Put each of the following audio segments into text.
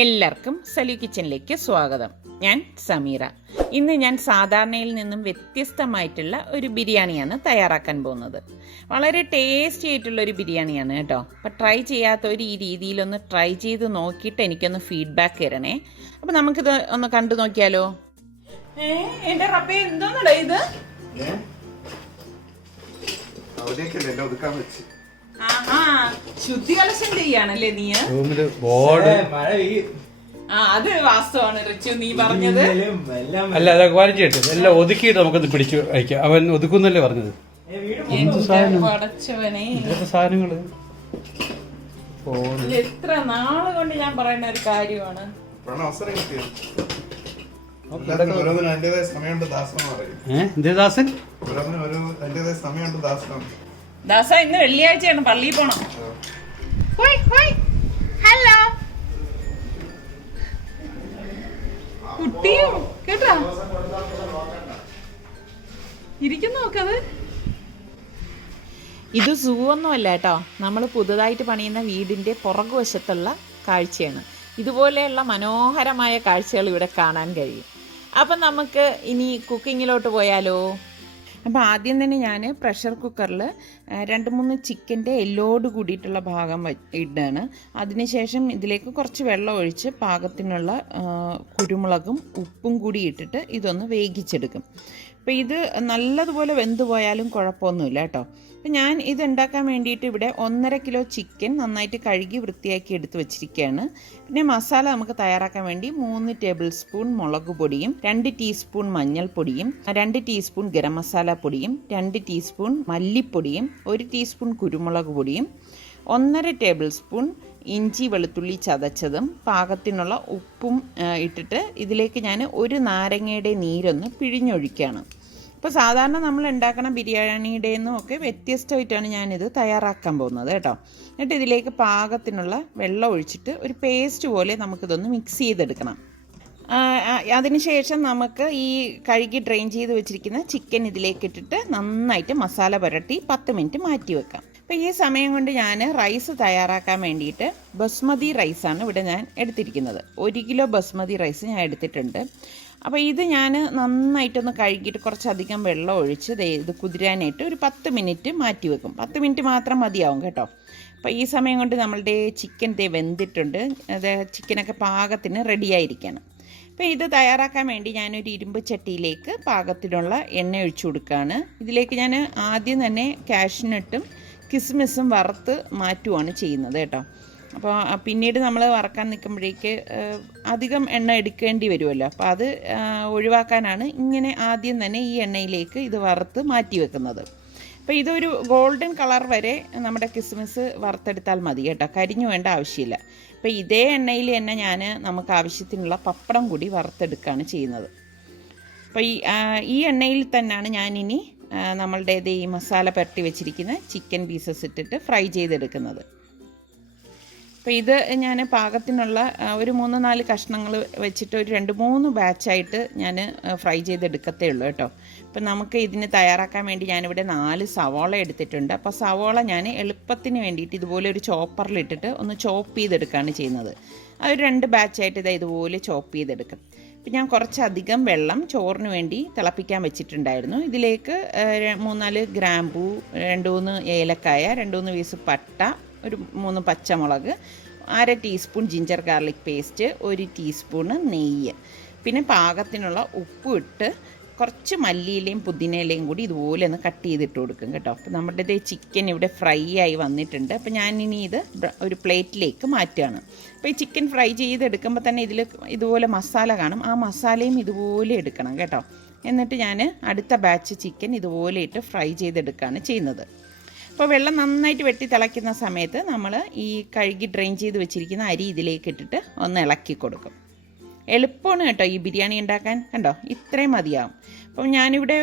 എല്ലാവർക്കും സലു കിച്ചണിലേക്ക് സ്വാഗതം. ഞാൻ സമീറ. ഇന്ന് ഞാൻ സാധാരണയിൽ നിന്നും വ്യത്യസ്തമായിട്ടുള്ള ഒരു ബിരിയാണിയാണ് തയ്യാറാക്കാൻ പോകുന്നത്. വളരെ ടേസ്റ്റി ആയിട്ടുള്ള ഒരു ബിരിയാണിയാണ് കേട്ടോ. അപ്പം ട്രൈ ചെയ്യാത്തവർ ഈ രീതിയിലൊന്ന് ട്രൈ ചെയ്ത് നോക്കിയിട്ട് എനിക്കൊന്ന് ഫീഡ്ബാക്ക് തരണേ. അപ്പം നമുക്കിത് ഒന്ന് കണ്ടു നോക്കിയാലോ? എന്റെ റബ്ബേ, എന്തോന്നടാ ഇത്? ശുദ്ധി കലശം ചെയ്യാണല്ലേ നീ? അത് വാസ്തവാണ് റിച്ചു നീ പറഞ്ഞത്. അല്ല, അതൊക്കെ വലിച്ചിട്ട് എല്ലാം ഒതുക്കിയിട്ട് നമുക്കൊന്ന് പിടിച്ചു അയക്കാം. അവൻ ഒതുക്കുന്നല്ലേ പറഞ്ഞത്. പടച്ചവനെ, സാധനങ്ങള് എത്ര നാള് കൊണ്ട് ഞാൻ പറയുന്ന ഒരു കാര്യമാണ്. ദാസ, ഇന്ന് വെള്ളിയാഴ്ചയാണ്, പള്ളിയിൽ പോണം. ഹലോ കുട്ടിയും കേട്ടാ ഇരിക്കുന്നു നോക്കത്. ഇത് സൂ ഒന്നുമല്ല കേട്ടോ, നമ്മൾ പുതുതായിട്ട് പണിയുന്ന വീടിന്റെ പുറകുവശത്തുള്ള കാഴ്ചയാണ്. ഇതുപോലെയുള്ള മനോഹരമായ കാഴ്ചകൾ ഇവിടെ കാണാൻ കഴിയും. അപ്പം നമുക്ക് ഇനി കുക്കിങ്ങിലോട്ട് പോയാലോ? അപ്പോൾ ആദ്യം തന്നെ ഞാൻ പ്രഷർ കുക്കറിൽ 2-3 ചിക്കൻ്റെ എല്ലോട് കൂടിയിട്ടുള്ള ഭാഗം ഇടുകയാണ്. അതിനുശേഷം ഇതിലേക്ക് കുറച്ച് വെള്ളം ഒഴിച്ച് പാകത്തിനുള്ള കുരുമുളകും ഉപ്പും കൂടി ഇട്ടിട്ട് ഇതൊന്ന് വേവിച്ചെടുക്കും. അപ്പോൾ ഇത് നല്ലതുപോലെ വെന്ത് പോയാലും കുഴപ്പമൊന്നുമില്ല കേട്ടോ. അപ്പം ഞാൻ ഇത് ഉണ്ടാക്കാൻ വേണ്ടിയിട്ട് ഇവിടെ 1.5 കിലോ ചിക്കൻ നന്നായിട്ട് കഴുകി വൃത്തിയാക്കി എടുത്ത് വെച്ചിരിക്കുകയാണ്. പിന്നെ മസാല നമുക്ക് തയ്യാറാക്കാൻ വേണ്ടി 3 ടേബിൾ സ്പൂൺ മുളക് പൊടിയും 2 ടീസ്പൂൺ മഞ്ഞൾപ്പൊടിയും 2 ടീസ്പൂൺ ഗരം മസാല പൊടിയും 2 ടീസ്പൂൺ മല്ലിപ്പൊടിയും 1 ടീസ്പൂൺ കുരുമുളക് പൊടിയും 1.5 ടേബിൾ സ്പൂൺ ഇഞ്ചി വെളുത്തുള്ളി ചതച്ചതും പാകത്തിനുള്ള ഉപ്പും ഇട്ടിട്ട് ഇതിലേക്ക് ഞാൻ 1 നാരങ്ങയുടെ നീരൊന്ന് പിഴിഞ്ഞൊഴിക്കുകയാണ്. ഇപ്പോൾ സാധാരണ നമ്മൾ ഉണ്ടാക്കുന്ന ബിരിയാണിയുടെ നിന്നും ഒക്കെ വ്യത്യസ്തമായിട്ടാണ് ഞാനിത് തയ്യാറാക്കാൻ പോകുന്നത് കേട്ടോ. എന്നിട്ട് ഇതിലേക്ക് പാകത്തിനുള്ള വെള്ളം ഒഴിച്ചിട്ട് ഒരു പേസ്റ്റ് പോലെ നമുക്കിതൊന്ന് മിക്സ് ചെയ്തെടുക്കണം. അതിനുശേഷം നമുക്ക് ഈ കഴുകി ഡ്രെയിൻ ചെയ്ത് വെച്ചിരിക്കുന്ന ചിക്കൻ ഇതിലേക്ക് ഇട്ടിട്ട് നന്നായിട്ട് മസാല പുരട്ടി 10 മിനിറ്റ് മാറ്റി വെക്കാം. അപ്പോൾ ഈ സമയം കൊണ്ട് ഞാൻ റൈസ് തയ്യാറാക്കാൻ വേണ്ടിയിട്ട് ബസ്മതി റൈസാണ് ഇവിടെ ഞാൻ എടുത്തിരിക്കുന്നത്. 1 കിലോ ബസ്മതി റൈസ് ഞാൻ എടുത്തിട്ടുണ്ട്. അപ്പോൾ ഇത് ഞാൻ നന്നായിട്ടൊന്ന് കഴുകിയിട്ട് കുറച്ചധികം വെള്ളം ഒഴിച്ച് ഇത് കുതിരാനായിട്ട് ഒരു 10 മിനിറ്റ് മാറ്റി വെക്കും. 10 മിനിറ്റ് മാത്രം മതിയാവും കേട്ടോ. അപ്പോൾ ഈ സമയം കൊണ്ട് നമ്മളുടെ ചിക്കൻ വെന്തിട്ടുണ്ട്. അത് ചിക്കനൊക്കെ പാകത്തിന് റെഡിയായിരിക്കുകയാണ്. അപ്പോൾ ഇത് തയ്യാറാക്കാൻ വേണ്ടി ഞാനൊരു ഇരുമ്പ് ചട്ടിയിലേക്ക് പാകത്തിനുള്ള എണ്ണ ഒഴിച്ചു കൊടുക്കുകയാണ്. ഇതിലേക്ക് ഞാൻ ആദ്യം തന്നെ കാഷ്നട്ടും കിസ്മിസും വറുത്ത് മാറ്റുകയാണ് ചെയ്യുന്നത് കേട്ടോ. അപ്പോൾ പിന്നീട് നമ്മൾ വറക്കാൻ നിൽക്കുമ്പോഴേക്ക് അധികം എണ്ണ എടുക്കേണ്ടി വരുമല്ലോ. അപ്പോൾ അത് ഒഴിവാക്കാനാണ് ഇങ്ങനെ ആദ്യം തന്നെ ഈ എണ്ണയിലേക്ക് ഇത് വറുത്ത് മാറ്റി വെക്കുന്നത്. അപ്പോൾ ഇതൊരു ഗോൾഡൻ കളർ വരെ നമ്മുടെ കിസ്മിസ് വറുത്തെടുത്താൽ മതി കേട്ടോ, കരിഞ്ഞു വേണ്ട ആവശ്യമില്ല. അപ്പോൾ ഇതേ എണ്ണയിൽ തന്നെ നമുക്ക് ആവശ്യത്തിനുള്ള പപ്പടം കൂടി വറുത്തെടുക്കുകയാണ് ചെയ്യുന്നത്. അപ്പോൾ ഈ എണ്ണയിൽ തന്നെയാണ് ഞാനിനി നമ്മളുടെ ഈ മസാല പുരട്ടി വെച്ചിരിക്കുന്ന ചിക്കൻ പീസസ് ഇട്ടിട്ട് ഫ്രൈ ചെയ്തെടുക്കുന്നത്. അപ്പോൾ ഇത് ഞാൻ പാകത്തിനുള്ള ഒരു 3-4 കഷ്ണങ്ങൾ വെച്ചിട്ട് ഒരു 2-3 ബാച്ചായിട്ട് ഞാൻ ഫ്രൈ ചെയ്തെടുക്കത്തേ ഉള്ളൂ കേട്ടോ. അപ്പം നമുക്ക് ഇതിന് തയ്യാറാക്കാൻ വേണ്ടി ഞാനിവിടെ 4 സവോള എടുത്തിട്ടുണ്ട്. അപ്പോൾ സവോള ഞാൻ എളുപ്പത്തിന് വേണ്ടിയിട്ട് ഇതുപോലെ ഒരു ചോപ്പറിലിട്ടിട്ട് ഒന്ന് ചോപ്പ് ചെയ്തെടുക്കുകയാണ് ചെയ്യുന്നത്. അത് 2 ബാച്ചായിട്ട് ഇതുപോലെ ചോപ്പ് ചെയ്തെടുക്കും. അപ്പം ഞാൻ കുറച്ചധികം വെള്ളം ചോറിന് വേണ്ടി തിളപ്പിക്കാൻ വെച്ചിട്ടുണ്ടായിരുന്നു. ഇതിലേക്ക് 3-4 ഗ്രാമ്പൂ, 2-3 ഏലക്കായ, 2-3 പീസ് പട്ട, ഒരു 3 പച്ചമുളക്, 1/2 teaspoon ginger garlic paste, 1 teaspoon നെയ്യ്, പിന്നെ പാകത്തിനുള്ള ഉപ്പ് ഇട്ട് കുറച്ച് മല്ലിയിലയും പുതിനയിലയും കൂടി ഇതുപോലെ ഒന്ന് കട്ട് ചെയ്തിട്ട് കൊടുക്കും കേട്ടോ. അപ്പോൾ നമ്മുടെ ചിക്കൻ ഇവിടെ ഫ്രൈ ആയി വന്നിട്ടുണ്ട്. അപ്പോൾ ഞാനിനി ഇത് ഒരു പ്ലേറ്റിലേക്ക് മാറ്റുകയാണ്. അപ്പോൾ ഈ ചിക്കൻ ഫ്രൈ ചെയ്തെടുക്കുമ്പോൾ തന്നെ ഇതിൽ ഇതുപോലെ മസാല കാണും. ആ മസാലയും ഇതുപോലെ എടുക്കണം കേട്ടോ. എന്നിട്ട് ഞാൻ അടുത്ത ബാച്ച് ചിക്കൻ ഇതുപോലെ ഇട്ട് ഫ്രൈ ചെയ്തെടുക്കുകയാണ് ചെയ്യുന്നത്. അപ്പോൾ വെള്ളം നന്നായിട്ട് വെട്ടി തിളയ്ക്കുന്ന സമയത്ത് നമ്മൾ ഈ കഴുകി ഡ്രെയിൻ ചെയ്ത് വെച്ചിരിക്കുന്ന അരി ഇതിലേക്ക് ഇട്ടിട്ട് ഒന്ന് ഇളക്കി കൊടുക്കും. എളുപ്പമാണ് കേട്ടോ ഈ ബിരിയാണി ഉണ്ടാക്കാൻ. കണ്ടോ, ഇത്രയും മതിയാവും. അപ്പം ഞാനിവിടെ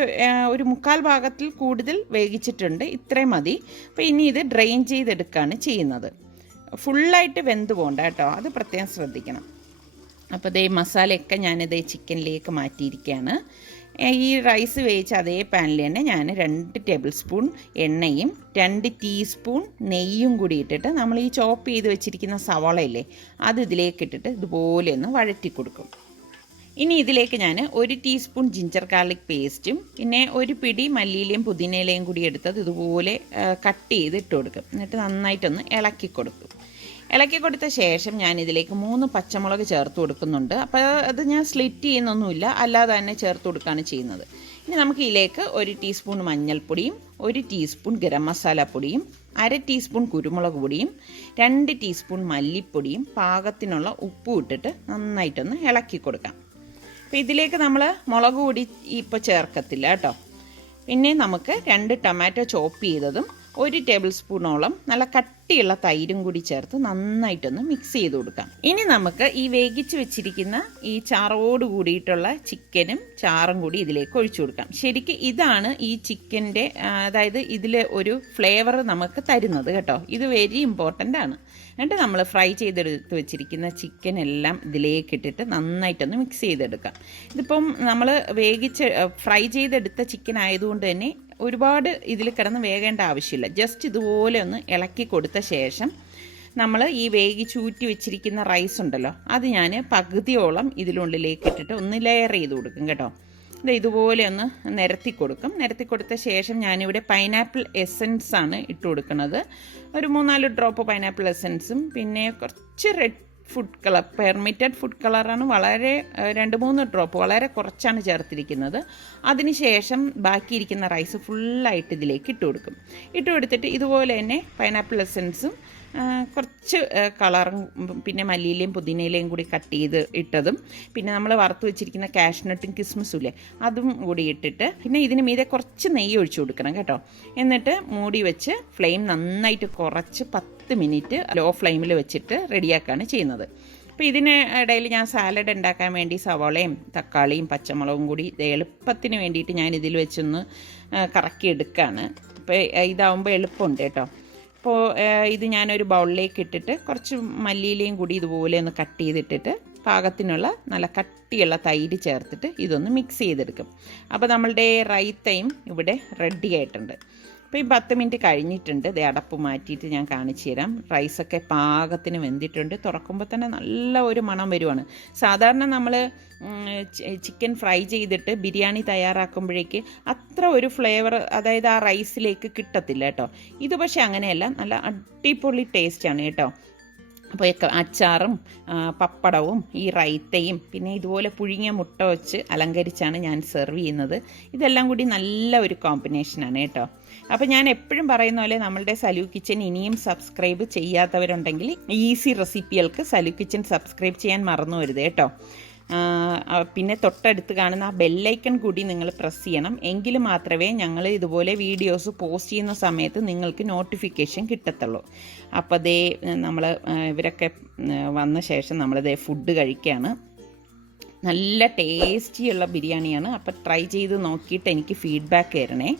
ഒരു 1/4 ഭാഗത്തിൽ കൂടുതൽ വേവിച്ചിട്ടുണ്ട്. ഇത്രയും മതി. അപ്പോൾ ഇനി ഇത് ഡ്രെയിൻ ചെയ്തെടുക്കുകയാണ് ചെയ്യുന്നത്. ഫുള്ളായിട്ട് വെന്ത് പോകണ്ട കേട്ടോ, അത് പ്രത്യേകം ശ്രദ്ധിക്കണം. അപ്പോൾ മസാലയൊക്കെ ഞാനിത് ചിക്കനിലേക്ക് മാറ്റിയിരിക്കുകയാണ്. ഈ റൈസ് വേവിച്ച അതേ പാനിൽ തന്നെ ഞാൻ 2 ടേബിൾ സ്പൂൺ എണ്ണയും 2 ടീസ്പൂൺ നെയ്യും കൂടി ഇട്ടിട്ട് നമ്മൾ ഈ ചോപ്പ് ചെയ്ത് വെച്ചിരിക്കുന്ന സവാളയില്ലേ അത് ഇതിലേക്ക് ഇട്ടിട്ട് ഇതുപോലെ ഒന്ന് വഴറ്റി കൊടുക്കും. ഇനി ഇതിലേക്ക് ഞാൻ 1 ടീസ്പൂൺ ജിഞ്ചർ ഗാർലിക് പേസ്റ്റും പിന്നെ ഒരു പിടി മല്ലിയിലയും പുതിനയിലയും കൂടി എടുത്തത് ഇതുപോലെ കട്ട് ചെയ്ത് ഇട്ട് കൊടുക്കും. എന്നിട്ട് നന്നായിട്ടൊന്ന് ഇളക്കി കൊടുക്കും. ഇളക്കി കൊടുത്ത ശേഷം ഞാൻ ഇതിലേക്ക് 3 പച്ചമുളക് ചേർത്ത് കൊടുക്കുന്നുണ്ട്. അപ്പോൾ അത് ഞാൻ സ്ലിറ്റ് ചെയ്യുന്നൊന്നുമില്ല, അല്ലാതെ തന്നെ ചേർത്ത് കൊടുക്കുകയാണ് ചെയ്യുന്നത്. ഇനി നമുക്ക് ഇതിലേക്ക് 1 ടീസ്പൂൺ മഞ്ഞൾപ്പൊടിയും 1 ടീസ്പൂൺ ഗരം മസാല പൊടിയും 1/2 ടീസ്പൂൺ കുരുമുളക് പൊടിയും 2 ടീസ്പൂൺ മല്ലിപ്പൊടിയും പാകത്തിനുള്ള ഉപ്പും ഇട്ടിട്ട് നന്നായിട്ടൊന്ന് ഇളക്കി കൊടുക്കാം. അപ്പോൾ ഇതിലേക്ക് നമ്മൾ മുളക് പൊടി ഇപ്പോൾ ചേർക്കത്തില്ല കേട്ടോ. പിന്നെ നമുക്ക് 2 ടൊമാറ്റോ ചോപ്പ് ചെയ്തതും 1 ടേബിൾ സ്പൂണോളം നല്ല കട്ടിയുള്ള തൈരും കൂടി ചേർത്ത് നന്നായിട്ടൊന്ന് മിക്സ് ചെയ്ത് കൊടുക്കാം. ഇനി നമുക്ക് ഈ വേവിച്ച് വെച്ചിരിക്കുന്ന ഈ ചാറോട് കൂടിയിട്ടുള്ള ചിക്കനും ചാറും കൂടി ഇതിലേക്ക് ഒഴിച്ചു കൊടുക്കാം. ശരിക്കും ഇതാണ് ഈ ചിക്കൻ്റെ, അതായത് ഇതിൽ ഒരു ഫ്ലേവർ നമുക്ക് തരുന്നത് കേട്ടോ. ഇത് വെരി ഇമ്പോർട്ടൻ്റ് ആണ്. എന്നിട്ട് നമ്മൾ ഫ്രൈ ചെയ്തെടുത്ത് വെച്ചിരിക്കുന്ന ചിക്കൻ എല്ലാം ഇതിലേക്ക് ഇട്ടിട്ട് നന്നായിട്ടൊന്ന് മിക്സ് ചെയ്തെടുക്കാം. ഇതിപ്പം നമ്മൾ ഫ്രൈ ചെയ്തെടുത്ത ചിക്കൻ ആയതുകൊണ്ട് തന്നെ ഒരുപാട് ഇതിൽ കിടന്ന് വേകേണ്ട ആവശ്യമില്ല. ജസ്റ്റ് ഇതുപോലെ ഒന്ന് ഇളക്കി കൊടുത്ത ശേഷം നമ്മൾ ഈ ചൂറ്റി വെച്ചിരിക്കുന്ന റൈസ് ഉണ്ടല്ലോ അത് ഞാൻ പകുതിയോളം ഇതിനുള്ളിലേക്ക് ഇട്ടിട്ട് ഒന്ന് ലെയർ ചെയ്ത് കൊടുക്കും കേട്ടോ. ഇതുപോലെ ഒന്ന് നിരത്തി കൊടുക്കും. നിരത്തി കൊടുത്ത ശേഷം ഞാനിവിടെ പൈനാപ്പിൾ എസൻസ് ആണ് ഇട്ട് കൊടുക്കുന്നത്. ഒരു 3-4 ഡ്രോപ്പ് പൈനാപ്പിൾ എസൻസും പിന്നെ കുറച്ച് red food colour, permitted food കളറാണ്, വളരെ 2-3 ഡ്രോപ്പ്, വളരെ കുറച്ചാണ് ചേർത്തിരിക്കുന്നത്. അതിനുശേഷം ബാക്കിയിരിക്കുന്ന റൈസ് ഫുള്ളായിട്ട് ഇതിലേക്ക് ഇട്ട് കൊടുക്കും. ഇട്ട് കൊടുത്തിട്ട് ഇതുപോലെ തന്നെ പൈനാപ്പിൾ എസൻസും കുറച്ച് കളറും പിന്നെ മല്ലിയിലയും പുതിനയിലയും കൂടി കട്ട് ചെയ്ത് ഇട്ടതും പിന്നെ നമ്മൾ വറുത്ത് വെച്ചിരിക്കുന്ന കാഷ്നട്ടും കിസ്മിസും ഇല്ലേ അതും കൂടി ഇട്ടിട്ട് പിന്നെ ഇതിന് മീതെ കുറച്ച് നെയ്യ് ഒഴിച്ചു കൊടുക്കണം കേട്ടോ. എന്നിട്ട് മൂടി വെച്ച് ഫ്ലെയിം നന്നായിട്ട് കുറച്ച് 10 മിനിറ്റ് ലോ ഫ്ലെയിമിൽ വെച്ചിട്ട് റെഡിയാക്കുകയാണ് ചെയ്യുന്നത്. അപ്പോൾ ഇതിന് ഇടയിൽ ഞാൻ സാലഡ് ഉണ്ടാക്കാൻ വേണ്ടി സവാളയും തക്കാളിയും പച്ചമുളകും കൂടി എളുപ്പത്തിന് വേണ്ടിയിട്ട് ഞാൻ ഇതിൽ വെച്ചൊന്ന് കറക്കി എടുക്കുകയാണ്. അപ്പോൾ ഇതാവുമ്പോൾ എളുപ്പമുണ്ട് കേട്ടോ. അപ്പോൾ ഇത് ഞാനൊരു ബൗളിലേക്ക് ഇട്ടിട്ട് കുറച്ച് മല്ലിയിലയും കൂടി ഇതുപോലെ ഒന്ന് കട്ട് ചെയ്തിട്ടിട്ട് പാകത്തിനുള്ള നല്ല കട്ടിയുള്ള തൈര് ചേർത്തിട്ട് ഇതൊന്ന് മിക്സ് ചെയ്തെടുക്കും. അപ്പോൾ നമ്മളുടെ റൈത്തയും ഇവിടെ റെഡി ആയിട്ടുണ്ട്. അപ്പോൾ ഈ 10 മിനിറ്റ് കഴിഞ്ഞിട്ടുണ്ട്. ഇത് അടപ്പ് മാറ്റിയിട്ട് ഞാൻ കാണിച്ചു തരാം. റൈസൊക്കെ പാകത്തിന് വെന്തിട്ടുണ്ട്. തുറക്കുമ്പോൾ തന്നെ നല്ല ഒരു മണം വരുവാണ്. സാധാരണ നമ്മൾ ചിക്കൻ ഫ്രൈ ചെയ്തിട്ട് ബിരിയാണി തയ്യാറാക്കുമ്പോഴേക്ക് അത്ര ഒരു ഫ്ലേവർ, അതായത് ആ റൈസിലേക്ക് കിട്ടത്തില്ല കേട്ടോ. ഇത് പക്ഷേ അങ്ങനെയല്ല, നല്ല അടിപൊളി ടേസ്റ്റാണ് കേട്ടോ. അപ്പോൾ അച്ചാറും പപ്പടവും ഈ റൈത്തയും പിന്നെ ഇതുപോലെ പുഴുങ്ങിയ മുട്ട വെച്ച് അലങ്കരിച്ചാണ് ഞാൻ സെർവ് ചെയ്യുന്നത്. ഇതെല്ലാം കൂടി നല്ല ഒരു കോമ്പിനേഷനാണ് കേട്ടോ. അപ്പോൾ ഞാൻ എപ്പോഴും പറയുന്ന പോലെ നമ്മളുടെ സലു കിച്ചൻ ഇനിയും സബ്സ്ക്രൈബ് ചെയ്യാത്തവരുണ്ടെങ്കിൽ ഈസി റെസിപ്പികൾക്ക് സലു കിച്ചൻ സബ്സ്ക്രൈബ് ചെയ്യാൻ മറന്നു വരുത് കേട്ടോ. പിന്നെ തൊട്ടടുത്ത് കാണുന്ന ആ ബെല്ലൈക്കൺ കൂടി നിങ്ങൾ പ്രസ് ചെയ്യണം. എങ്കിൽ മാത്രമേ ഞങ്ങൾ ഇതുപോലെ വീഡിയോസ് പോസ്റ്റ് ചെയ്യുന്ന സമയത്ത് നിങ്ങൾക്ക് നോട്ടിഫിക്കേഷൻ കിട്ടത്തുള്ളൂ. അപ്പോൾ അതേ നമ്മൾ ഇവരൊക്കെ വന്ന ശേഷം നമ്മളിതേ ഫുഡ് കഴിക്കുകയാണ്. നല്ല ടേസ്റ്റിയുള്ള ബിരിയാണിയാണ്. അപ്പോൾ ട്രൈ ചെയ്ത് നോക്കിയിട്ട് എനിക്ക് ഫീഡ്ബാക്ക് തരണേ.